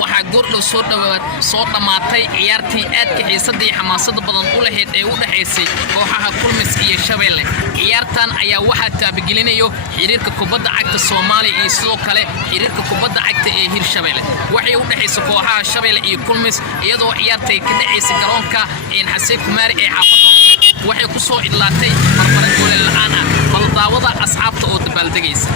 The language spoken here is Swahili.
waxaa goordhow soo dhamaatay ciyaartii aadka xiisadii xamaasada badan u lahayd ee u dhaxaysay kooxaha Kulmis iyo Shabeelle. ciyaartan ayaa waxaa taabagelinayo xiriirka kubadda cagta Soomaaliya iyo sidoo kale xiriirka kubadda cagta ee Hirshabeelle. waxay u dhaxaysay kooxaha Shabeelle iyo Kulmis iyadoo ciyaartay ka dhacaysay garoonka Xasan Kumaari ee xaafadda waxay ku soo idlaatay barbaro gool la'aan ah bal daawada asxaabta oo dabaaldegaysa.